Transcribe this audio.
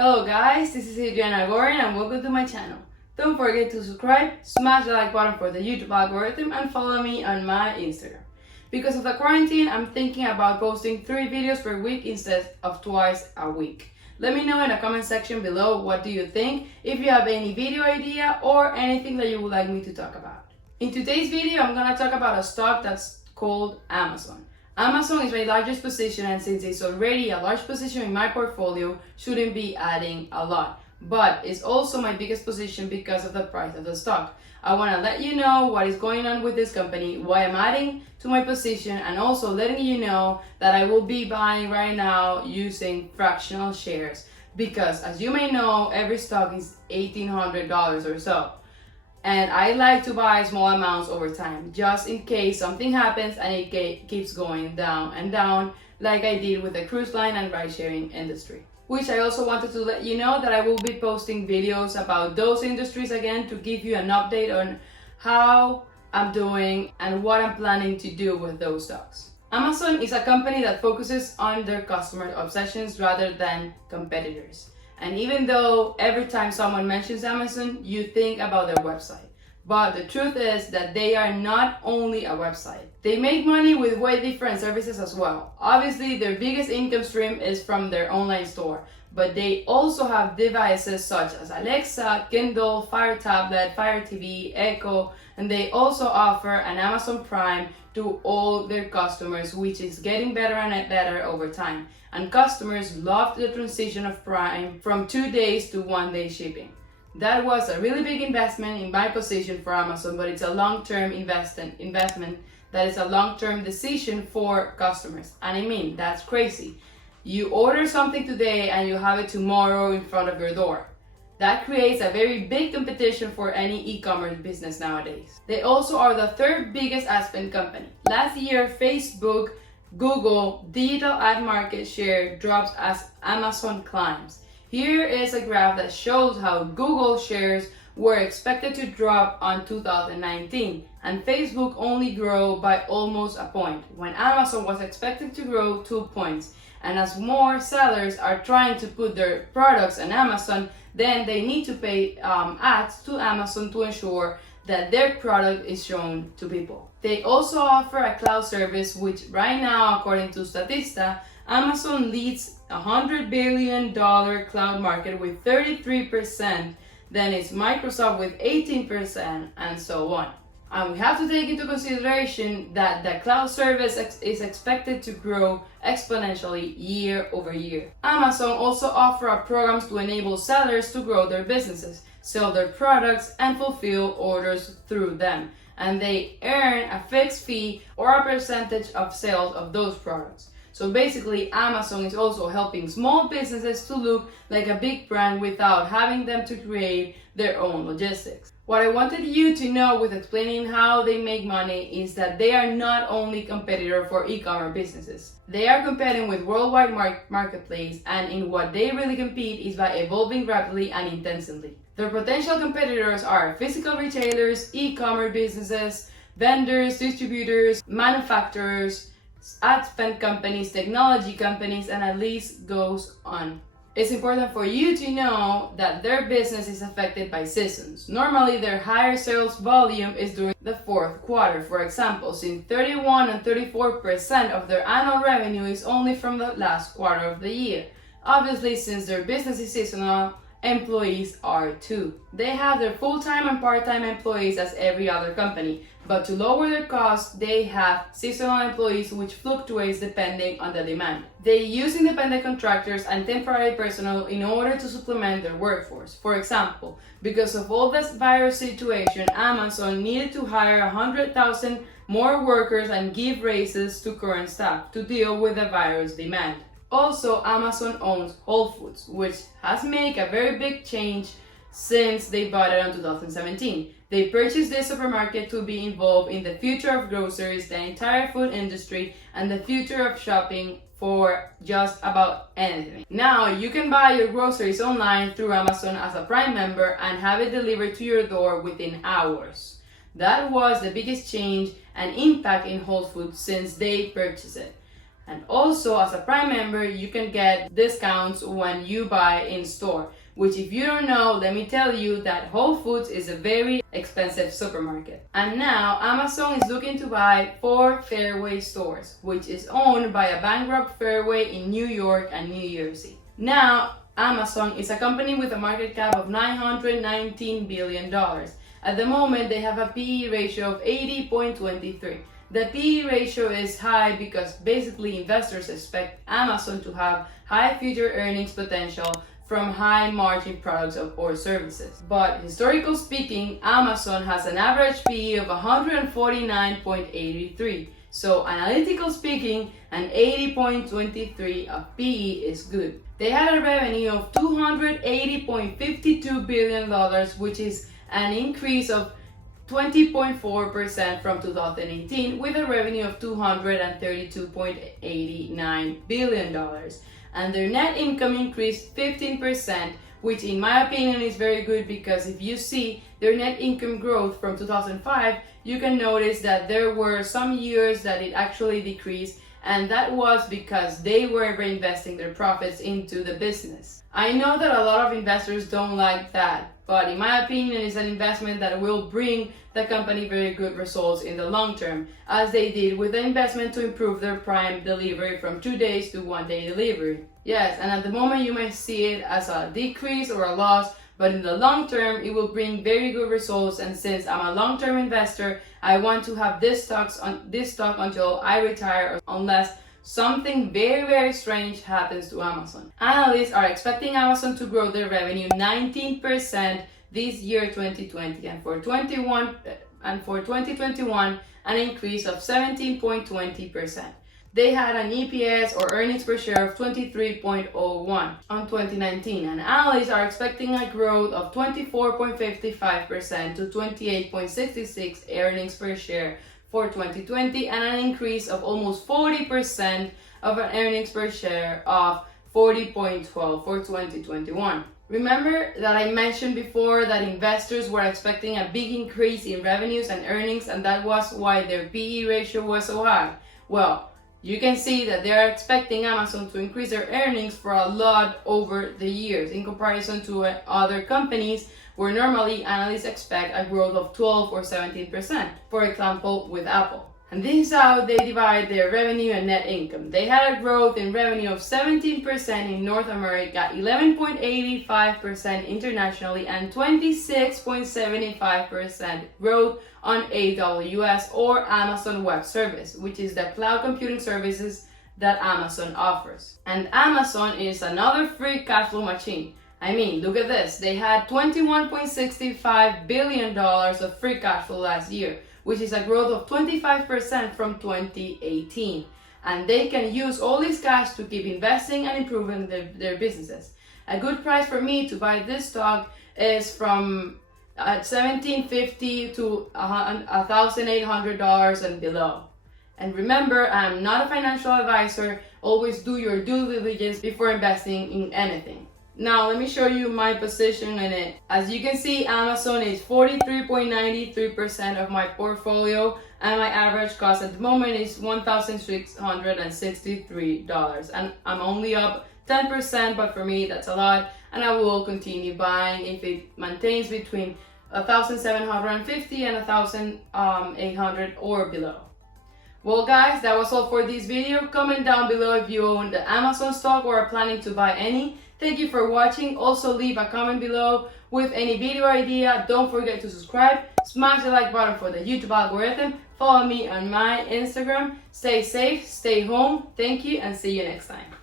Hello guys, this is Adriana Gorrin and welcome to my channel. Don't forget to subscribe, smash the like button for the YouTube algorithm and follow me on my Instagram. Because of the quarantine, I'm thinking about posting 3 videos per week instead of twice a week. Let me know in the comment section below what do you think, if you have any video idea or anything that you would like me to talk about. In today's video, I'm gonna talk about a stock that's called Amazon. Amazon is my largest position, and since it's already a large position in my portfolio, shouldn't be adding a lot. But it's also my biggest position because of the price of the stock. I want to let you know what is going on with this company, why I'm adding to my position, and also letting you know that I will be buying right now using fractional shares. Because as you may know, every stock is $1,800 or so. And I like to buy small amounts over time, just in case something happens and it keeps going down and down, like I did with the cruise line and ride-sharing industry. Which I also wanted to let you know that I will be posting videos about those industries again to give you an update on how I'm doing and what I'm planning to do with those stocks. Amazon is a company that focuses on their customer obsessions rather than competitors. And even though every time someone mentions Amazon, you think about their website. But the truth is that they are not only a website. They make money with way different services as well. Obviously, their biggest income stream is from their online store. But they also have devices such as Alexa, Kindle, Fire Tablet, Fire TV, Echo, and they also offer an Amazon Prime to all their customers, which is getting better and better over time. And customers loved the transition of Prime from 2 days to 1 day shipping. That was a really big investment in my position for Amazon, but it's a long-term investment that is a long-term decision for customers. And I mean, that's crazy. You order something today and you have it tomorrow in front of your door. That creates a very big competition for any e-commerce business nowadays. They also are the 3rd biggest ad spend company. Last year, Facebook, Google digital ad market share drops as Amazon climbs. Here is a graph that shows how Google shares were expected to drop on 2019 and Facebook only grow by almost a point, when Amazon was expected to grow 2 points. And as more sellers are trying to put their products on Amazon, then they need to pay ads to Amazon to ensure that their product is shown to people. They also offer a cloud service, which right now, according to Statista, Amazon leads $100 billion cloud market with 33%, then it's Microsoft with 18%, and so on. And we have to take into consideration that the cloud service is expected to grow exponentially year over year. Amazon also offers programs to enable sellers to grow their businesses, sell their products, and fulfill orders through them. And they earn a fixed fee or a percentage of sales of those products. So basically, Amazon is also helping small businesses to look like a big brand without having them to create their own logistics. What I wanted you to know with explaining how they make money is that they are not only a competitor for e-commerce businesses. They are competing with worldwide marketplace, and in what they really compete is by evolving rapidly and intensively. Their potential competitors are physical retailers, e-commerce businesses, vendors, distributors, manufacturers, ad spend companies, technology companies, and a list goes on. It's important for you to know that their business is affected by seasons. Normally, their higher sales volume is during the 4th quarter. For example, since 31 and 34% of their annual revenue is only from the last quarter of the year. Obviously, since their business is seasonal, employees are too. They have their full-time and part-time employees as every other company, but to lower their costs, they have seasonal employees which fluctuates depending on the demand. They use independent contractors and temporary personnel in order to supplement their workforce. For example, because of all this virus situation, Amazon needed to hire 100,000 more workers and give raises to current staff to deal with the virus demand. Also, Amazon owns Whole Foods, which has made a very big change since they bought it in 2017. They purchased this supermarket to be involved in the future of groceries, the entire food industry, and the future of shopping for just about anything. Now, you can buy your groceries online through Amazon as a Prime member and have it delivered to your door within hours. That was the biggest change and impact in Whole Foods since they purchased it. And also, as a Prime member, you can get discounts when you buy in store, which if you don't know, let me tell you that Whole Foods is a very expensive supermarket. And now Amazon is looking to buy 4 Fairway stores, which is owned by a bankrupt Fairway in New York and New Jersey. Now, Amazon is a company with a market cap of $919 billion. At the moment, they have a PE ratio of 80.23. The PE ratio is high because basically investors expect Amazon to have high future earnings potential from high margin products or services. But historically speaking, Amazon has an average PE of 149.83. So analytical speaking, an 80.23 of PE is good. They had a revenue of $280.52 billion, which is an increase of 20.4% from 2018, with a revenue of $232.89 billion. And their net income increased 15%, which in my opinion is very good, because if you see their net income growth from 2005, you can notice that there were some years that it actually decreased, and that was because they were reinvesting their profits into the business. I know that a lot of investors don't like that, but in my opinion, it's an investment that will bring the company very good results in the long term, as they did with the investment to improve their Prime delivery from 2 days to 1 day delivery. Yes, and at the moment you might see it as a decrease or a loss, but in the long term, it will bring very good results. And since I'm a long-term investor, I want to have this stock until I retire, unless something very, very strange happens to Amazon. Analysts are expecting Amazon to grow their revenue 19% this year 2020, and for 2021 an increase of 17.20%. They had an EPS or earnings per share of 23.01 on 2019, and analysts are expecting a growth of 24.55% to 28.66 earnings per share for 2020, and an increase of almost 40% of an earnings per share of 40.12 for 2021. Remember that I mentioned before that investors were expecting a big increase in revenues and earnings, and that was why their PE ratio was so high. Well, you can see that they are expecting Amazon to increase their earnings for a lot over the years in comparison to other companies where normally analysts expect a growth of 12 or 17%, for example with Apple. And this is how they divide their revenue and net income. They had a growth in revenue of 17% in North America, 11.85% internationally, and 26.75% growth on AWS or Amazon Web Service, which is the cloud computing services that Amazon offers. And Amazon is another free cash flow machine. I mean, look at this. They had $21.65 billion of free cash flow last year, which is a growth of 25% from 2018. And they can use all this cash to keep investing and improving their businesses. A good price for me to buy this stock is from $1,750 to $1,800 and below. And remember, I'm not a financial advisor. Always do your due diligence before investing in anything. Now, let me show you my position in it. As you can see, Amazon is 43.93% of my portfolio, and my average cost at the moment is $1,663. And I'm only up 10%, but for me, that's a lot. And I will continue buying if it maintains between 1,750 and 1,800 or below. Well guys, that was all for this video. Comment down below if you own the Amazon stock or are planning to buy any. Thank you for watching. Also leave a comment below with any video idea. Don't forget to subscribe. Smash the like button for the YouTube algorithm. Follow me on my Instagram. Stay safe, stay home. Thank you, and see you next time.